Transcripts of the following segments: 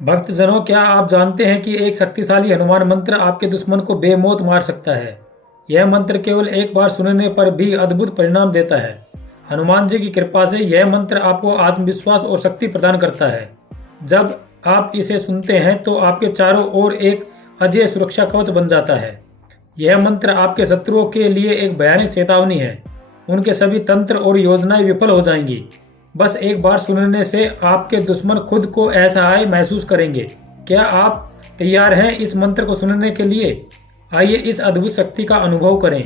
भक्तजनों, क्या आप जानते हैं कि एक शक्तिशाली हनुमान मंत्र आपके दुश्मन को बेमौत मार सकता है। यह मंत्र केवल एक बार सुनने पर भी अद्भुत परिणाम देता है। हनुमान जी की कृपा से यह मंत्र आपको आत्मविश्वास और शक्ति प्रदान करता है। जब आप इसे सुनते हैं तो आपके चारों ओर एक अजय सुरक्षा कवच बन जाता है। यह मंत्र आपके शत्रुओं के लिए एक भयानक चेतावनी है। उनके सभी तंत्र और योजनाएं विफल हो जाएंगी। बस एक बार सुनने से आपके दुश्मन खुद को असहाय महसूस करेंगे। क्या आप तैयार हैं इस मंत्र को सुनने के लिए? आइए इस अद्भुत शक्ति का अनुभव करें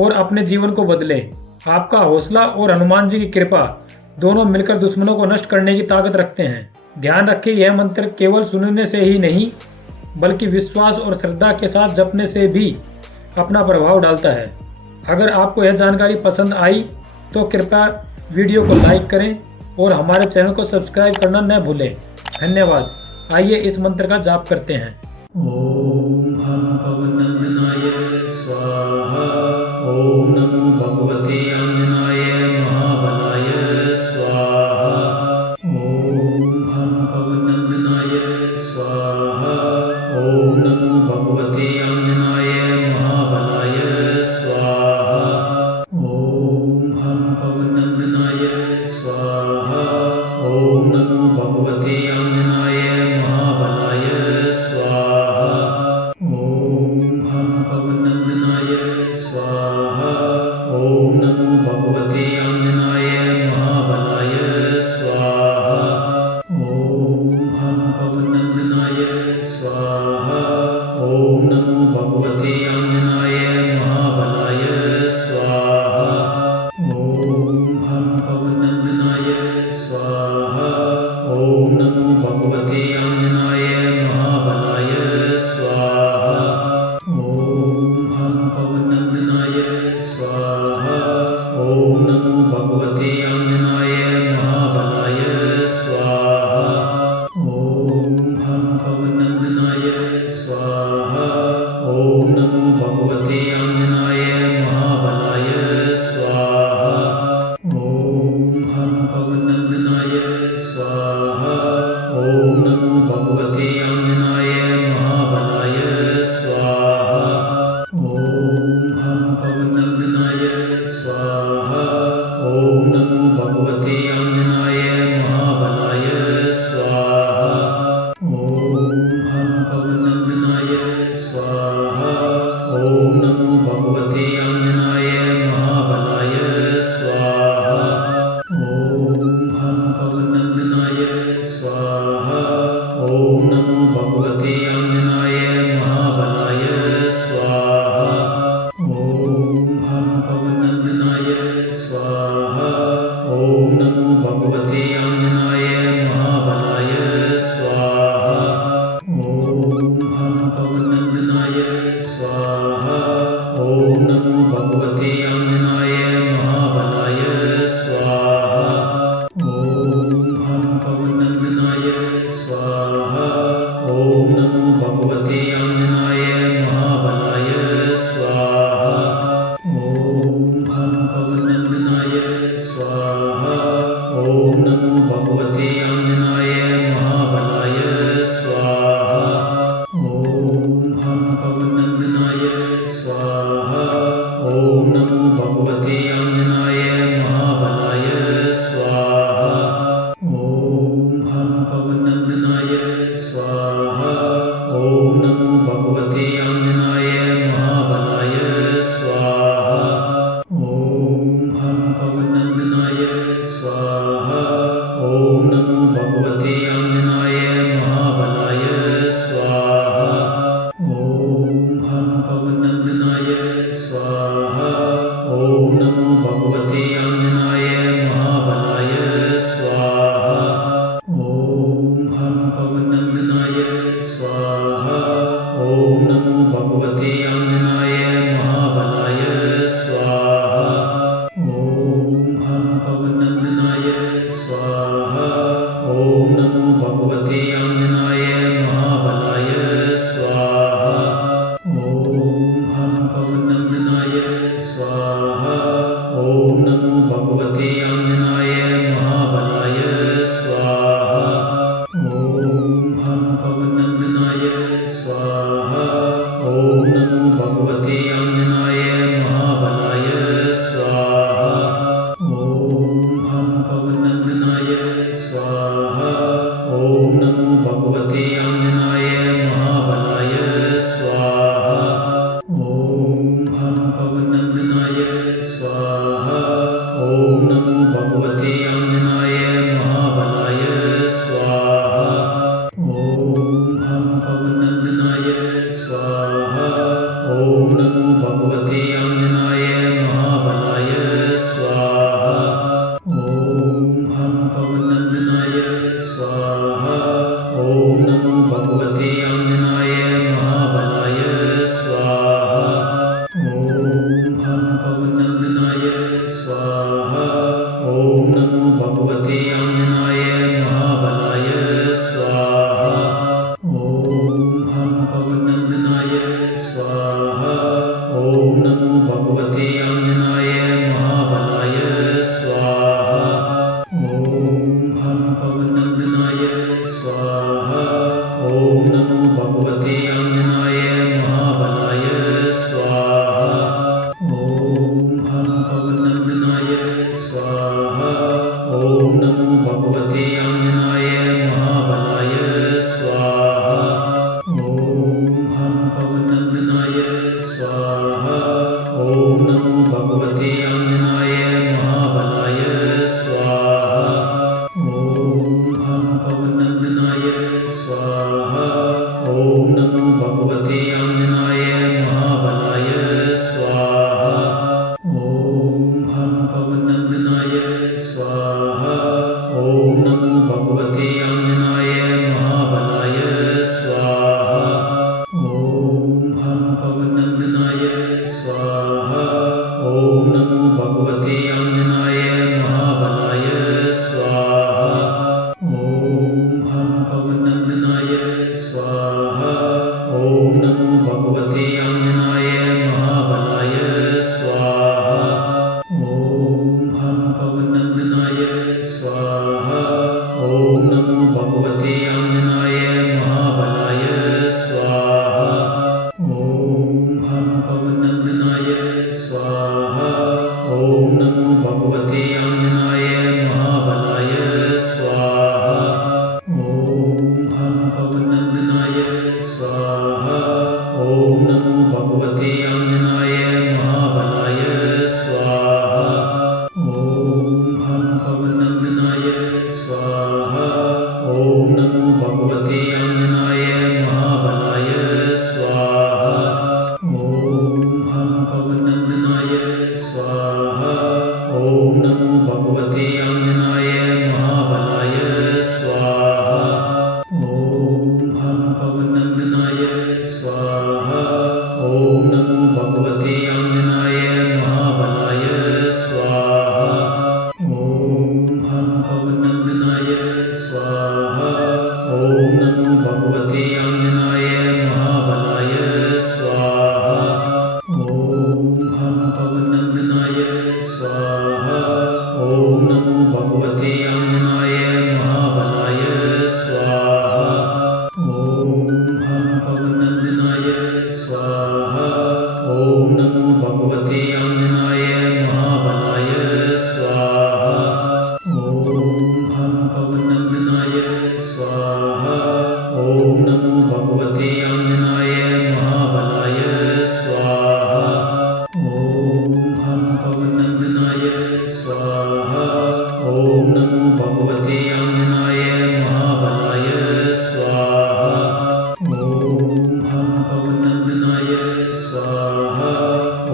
और अपने जीवन को बदलें। आपका हौसला और हनुमान जी की कृपा दोनों मिलकर दुश्मनों को नष्ट करने की ताकत रखते हैं। ध्यान रखें, यह मंत्र केवल सुनने से ही नहीं बल्कि विश्वास और श्रद्धा के साथ जपने से भी अपना प्रभाव डालता है। अगर आपको यह जानकारी पसंद आई तो कृपया वीडियो को लाइक करें और हमारे चैनल को सब्सक्राइब करना न भूलें। धन्यवाद। आइए इस मंत्र का जाप करते हैं। ओम हम पवनंदनाय स्वाहा। ओम नमो भगवते आंजनाय महाबलाय स्वाहा। ओम हम पवनंदनाय स्वाहा। ओम नमो भगवते आंजनाय महाबलाय स्वाहा। ओम हम पवनंदनाय स्वाहा। ओम नमो भगवते आंजनाय महाबलाय स्वाहा। ओम हम पवनंदनाय स्वाहा। ओम नमो भगवते आंजनाय महाबलाय स्वाहा। ओम हम पवनंदनाय स्वाहा। ओम नमो भगवते आंजनाय महाबलाय स्वाहा। ओम हम पवनंदनाय स्वाहा। ओम नमो भगवते आंजनाय महाबलाय स्वाहा। ओम हम पवनंदनाय स्वाहा। ओम नमो भगवते आंजनाय महाबलाय स्वाहा। ओम हम पवनंदनाय स्वाहा। ओम नमो भगवते आंजनाय महाबलाय स्वाहा। ओम हम पवनंदनाय स्वाहा। ओम नमो भगवते आंजनाय महाबलाय स्वाहा। ओम हम पवनंदनाय स्वाहा। ओम नमो भगवते आंजनाय महाबलाय स्वाहा। ओम हम पवनंदनाय स्वाहा। ओम नमो भगवते आंजनाय महाबलाय स्वाहा। ओम हम पवनंदनाय स्वाहा। ओम नमो भगवते आंजनाय महाबलाय स्वाहा। ओम हम पवनंदनाय स्वाहा। ओम नमो भगवते आंजनाय महाबलाय स्वाहा। ओम हम पवनंदनाय स्वाहा। ओम नमो भगवते आंजनाय महाबलाय स्वाहा। ओम हम पवनंदनाय स्वाहा। ओम नमो भगवते आंजनाय महाबलाय स्वाहा। ओम हम पवनंदनाय स्वाहा। ओम नमो भगवते आंजनाय महाबलाय स्वाहा। ओम हम पवनंदनाय स्वाहा। ओम नमो भगवते आंजनाय महाबलाय स्वाहा। ओम हम पवनंदनाय स्वाहा। ओम नमो भगवते आंजनाय महाबलाय स्वाहा। ओम हम पवनंदनाय स्वाहा। ओम नमो भगवते आंजनाय महाबलाय स्वाहा। ओम हम पवनंदनाय स्वाहा। ओम नमो भगवते आंजनाय महाबलाय स्वाहा। ओम हम पवनंदनाय नमो भगवते आंजनाय महाबलाय स्वाहा। ओम हम पवनंदनाय स्वाहा। ओम नमो भगवते आंजनाय महाबलाय स्वाहा। ओम हम पवनंदनाय स्वाहा। ओम नमो भगवते आंजनाय महाबलाय स्वाहा। ओम हम पवनंदनाय स्वाहा। ओम नमो भगवते आंजनाय महाबलाय स्वाहा। ओम हम पवनंदनाय स्वाहा। ओम नमो भगवते आंजनाय महाबलाय स्वाहा। ओम हम पवनंदनाय स्वाहा। ओम नमो भगवते आंजनाय महाबलाय स्वाहा। ओम हम पवनंदनाय स्वाहा। ओम नमो भगवते आंजनाय महाबलाय स्वाहा। ओम हम पवनंदनाय स्वाहा। ओम नमो भगवते आंजनाय महाबलाय स्वाहा। ओम हम पवनंदनाय स्वाहा। ओम नमो भगवते आंजनाय महाबलाय स्वाहा। ओम हम पवनंदनाय स्वाहा। ओम नमो भगवते आंजनाय महाबलाय स्वाहा। ओम हम पवनंदनाय स्वाहा। ओम नमो भगवते आंजनाय महाबलाय स्वाहा। ओम हम पवनंदनाय स्वाहा। ओम नमो भगवते आंजनाय महाबलाय स्वाहा। ओम हम पवनंदनाय स्वाहा। ओम नमो भगवते आंजनाय महाबलाय स्वाहा। ओम हम पवनंदनाय स्वाहा। ओम नमो भगवते आंजनाय महाबलाय स्वाहा। ओम हम पवनंदनाय स्वाहा। ओम नमो भगवते आंजनाय महाबलाय स्वाहा। ओम हम पवनंदनाय स्वाहा। ओम नमो भगवते आंजनाय महाबलाय स्वाहा। ओम हम पवनंदनाय स्वाहा। ओम नमो भगवते आंजनाय महाबलाय स्वाहा। ओम हम पवनंदनाय स्वाहा। ओम नमो भगवते आंजनाय महाबलाय स्वाहा। ओम हम पवनंदनाय स्वाहा। ओम नमो भगवते आंजनाय महाबलाय स्वाहा। ओम हम पवनंदनाय स्वाहा। ओम नमो भगवते आंजनाय महाबलाय स्वाहा। ओम हम पवनंदनाय स्वाहा। ओम नमो भगवते आंजनाय महाबलाय स्वाहा। ओम हम पवनंदनाय स्वाहा। ओम नमो भगवते आंजनाय महाबलाय स्वाहा। ओम हम पवनंदनाय स्वाहा। ओम नमो भगवते आंजनाय महाबलाय स्वाहा। ओम हम पवनंदनाय स्वाहा। ओम नमो भगवते आंजनाय महाबलाय स्वाहा। ओम हम पवनंदनाय स्वाहा।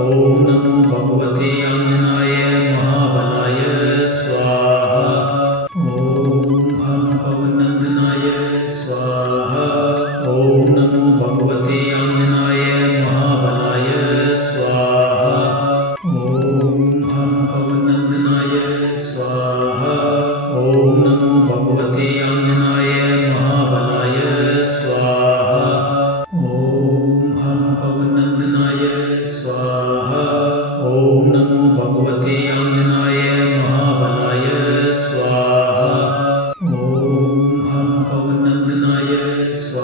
ओम नमो भगवते आंजनाय महाबलाय स्वाहा। ओम हम पवनंदनाय स्वाहा। ओम नमो भगवते आंजनाय महाबलाय स्वाहा। ओम हम पवनंदनाय स्वाहा। ओम नमो भगवते आंजनाय महाबलाय स्वाहा। ओम हम पवनंदनाय स्वाहा। ओम नमो भगवते आंजनाय महाबलाय स्वाहा। ओम हम पवनंदनाय स्वाहा।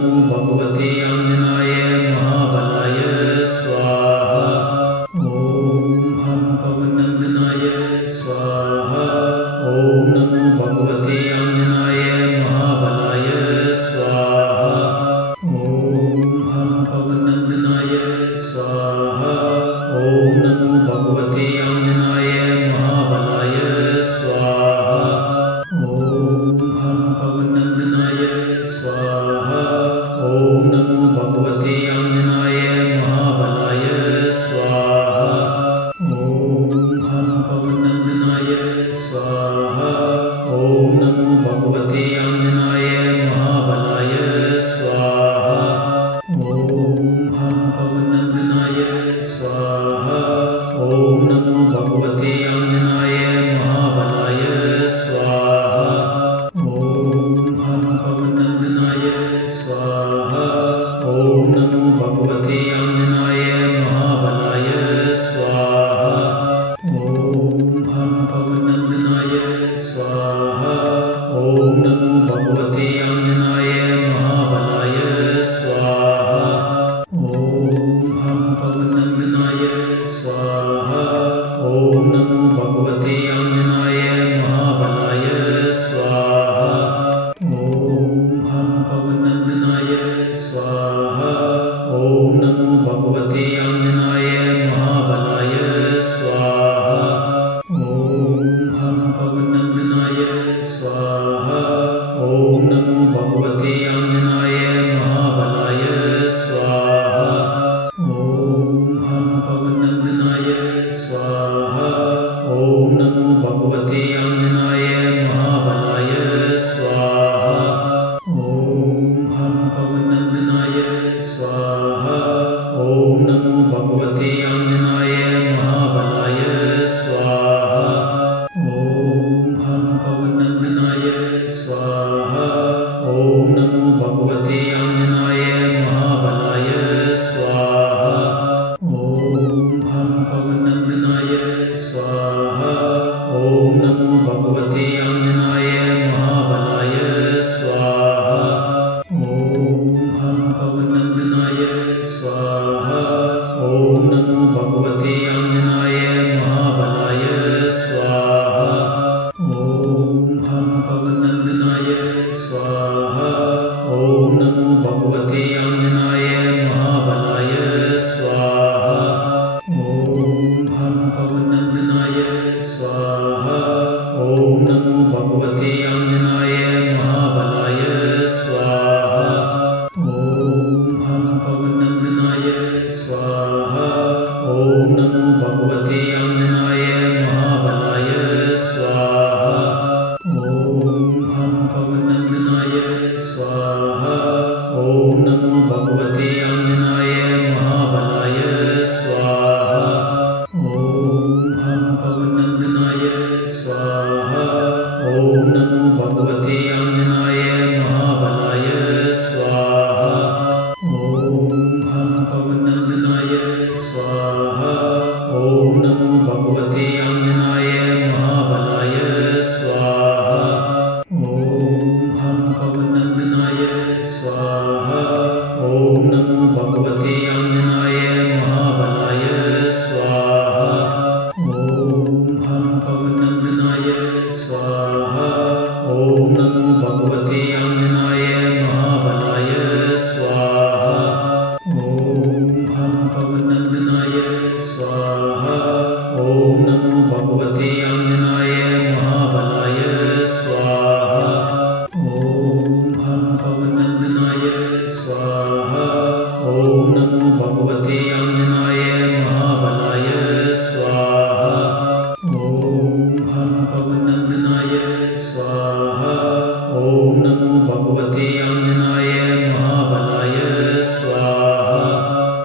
नमो भगवते आंजनाय महाबलाय स्वाहा। ओम हम पवनंदनाय स्वाहा। ओम नमो भगवते आंजनाय महाबलाय स्वाहा। ओम हम पवनंदनाय स्वाहा। ओम नमो भगवते आंजनाय महाबलाय स्वाहा। ओम हम पवनंदनाय स्वाहा। ओम नमो भगवते आंजनाय महाबलाय स्वाहा। ओम हम पवनंदनाय स्वाहा। ओम नमो भगवते आंजनाय महाबलाय स्वाहा। ओम हम पवनंदनाय स्वाहा। ओम नमो भगवते आंजनाय महाबलाय स्वाहा। ओम हम पवनंदनाय स्वाहा। ओम नमो भगवते आंजनाय महाबलाय स्वाहा। ओम हम पवनंदनाय स्वाहा। ओम नमो भगवते आंजनाय महाबलाय स्वाहा। ओम हम पवनंदनाय स्वाहा। ओम नमो भगवते आंजनाय महाबलाय स्वाहा। ओम हम पवनंदनाय स्वाहा। ओम नमो भगवते आंजनाय महाबलाय स्वाहा। ओम हम पवनंदनाय स्वाहा। ओम नमो भगवते आंजनाय महाबलाय स्वाहा। ओम हम पवनंदनाय स्वाहा। ओम नमो भगवते आंजनाय महाबलाय स्वाहा। ओम हम पवनंदनाय स्वाहा। ओम नमो भगवते आंजनाय महाबलाय स्वाहा। ओम हम पवनंदनाय स्वाहा। ओम नमो भगवते आंजनाय महाबलाय स्वाहा। ओम हम पवनंदनाय स्वाहा। ओम नमो भगवते आंजनाय महाबलाय स्वाहा। ओम हम पवनंदनाय स्वाहा। ओम नमो भगवते आंजनाय महाबलाय स्वाहा। ओम हम पवनंदनाय स्वाहा। ओम नमो भगवते आंजनाय महाबलाय स्वाहा। ओम हम पवनंदनाय स्वाहा। ओम नमो भगवते आंजनाय महाबलाय स्वाहा। ओम हम पवनंदनाय स्वाहा। ओम नमो भगवते आंजनाय महाबलाय स्वाहा। ओम हम पवनंदनाय स्वाहा। ओम नमो भगवते आंजनाय महाबलाय स्वाहा। ओम हम पवनंदनाय स्वाहा। ओम नमो भगवते आंजनाय महाबलाय स्वाहा। ओम हम पवनंदनाय स्वाहा। ओम नमो भगवते आंजनाय महाबलाय स्वाहा। ओम हम पवनंदनाय स्वाहा। ओम नमो भगवते आंजनाय महाबलाय स्वाहा। ओम हम पवनंदनाय स्वाहा। ओम नमो भगवते आंजनाय महाबलाय स्वाहा। ओम हम पवनंदनाय स्वाहा। ओम नमो भगवते आंजनाय महाबलाय स्वाहा। ओम हम पवनंदनाय स्वाहा। ओम नमो भगवते आंजनाय महाबलाय स्वाहा। ओम हम पवनंदनाय स्वाहा। ओम नमो भगवते आंजनाय महाबलाय स्वाहा।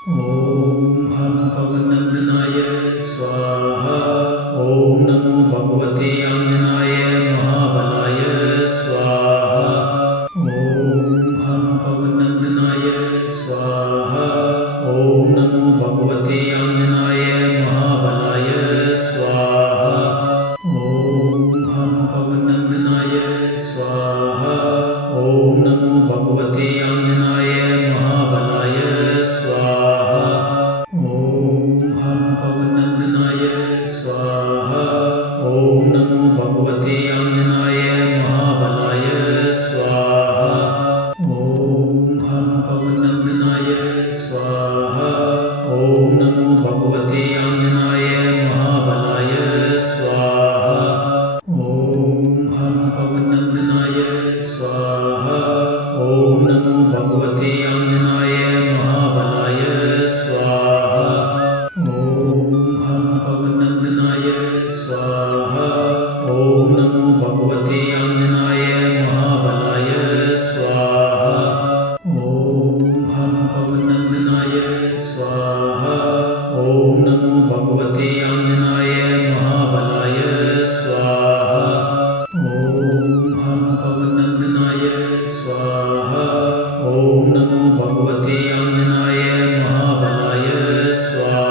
ओम हम पवनंदनाय स्वाहा। ओम नमो भगवते आंजनाय महाबलाय स्वाहा। ओम हम पवनंदनाय स्वाहा। ओम नमो भगवते आंजनाय महाबलाय स्वाहा। ओम हम पवनंदनाय स्वाहा। ओम नमो भगवते आंजनाय पवनंदनाय स्वाहा। ओम नमो भगवते आंजनाय महाबलाय स्वाहा। ओम हम पवनंदनाय स्वाहा। ओम नमो भगवते आंजनाय महाबलाय स्वाहा। ओम हम पवनंदनाय स्वाहा। ओम नमो भगवते आंजनाय महाबलाय स्वाहा। ओम हम पवनंदनाय स्वाहा। ओम नमो भगवते आंजनाय महाबलाय स्वाहा। ओम हम पवनंदनाय स्वाहा। ओम नमो भगवते आंजनाय महाबलाय स्वाहा।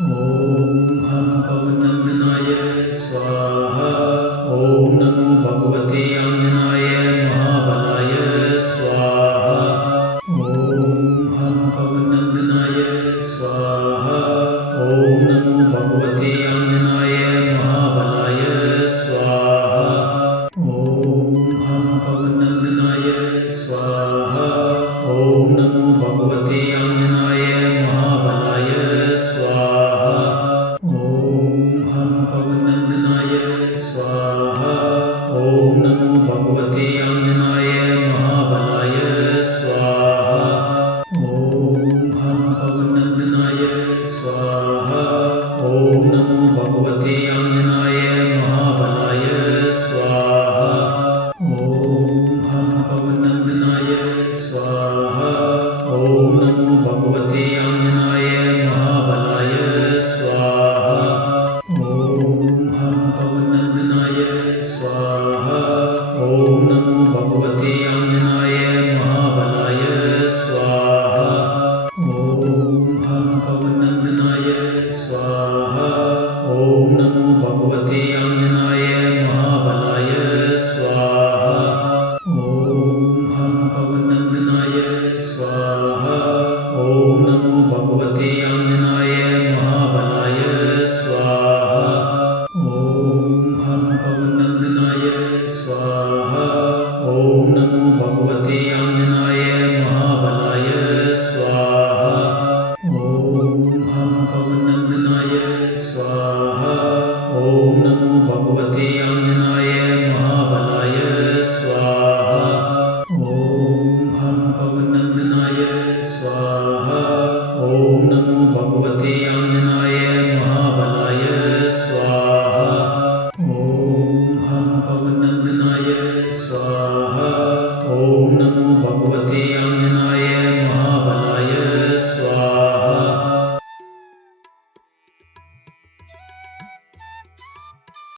ओम हम पवनंदनाय स्वाहा। ओम नमो भगवते आंजनाय महाबलाय स्वाहा। ओम हम पवनंदनाय स्वाहा। ओम नमो भगवते आंजनाय महाबलाय स्वाहा। ओम हम पवनंदनाय स्वाहा। ओम नमो भगवते आंजनाय महाबलाय स्वाहा। ओम हम पवनंदनाय स्वाहा। ओम नमो भगवते आंजनाय महाबलाय स्वाहा। ओम हम पवनंदनाय स्वाहा। ओम नमो भगवते आंजनाय महाबलाय स्वाहा। ओम हम पवनंदनाय स्वाहा। ओम नमो भगवते आंजनाय महाबलाय स्वाहा। ओम हम पवनंदनाय स्वाहा। ओम नमो भगवते आंजनाय महाबलाय स्वाहा। ओम हम पवनंदनाय स्वाहा। ओम नमो भगवते आंजनाय महाबलाय स्वाहा। ओम हम पवनंदनाय स्वाहा। ओम नमो भगवते आंजनाय महाबलाय स्वाहा। ओम हम पवनंदनाय स्वाहा। ओम नमो भगवते आंजनाय महाबलाय स्वाहा। ओम हम पवनंदनाय स्वाहा। ओम नमो भगवते आंजनाय महाबलाय स्वाहा। ओम हम पवनंदनाय स्वाहा। ओम नमो भगवते आंजनाय महाबलाय स्वाहा। ओम हम पवनंदनाय स्वाहा। ओम नमो भगवते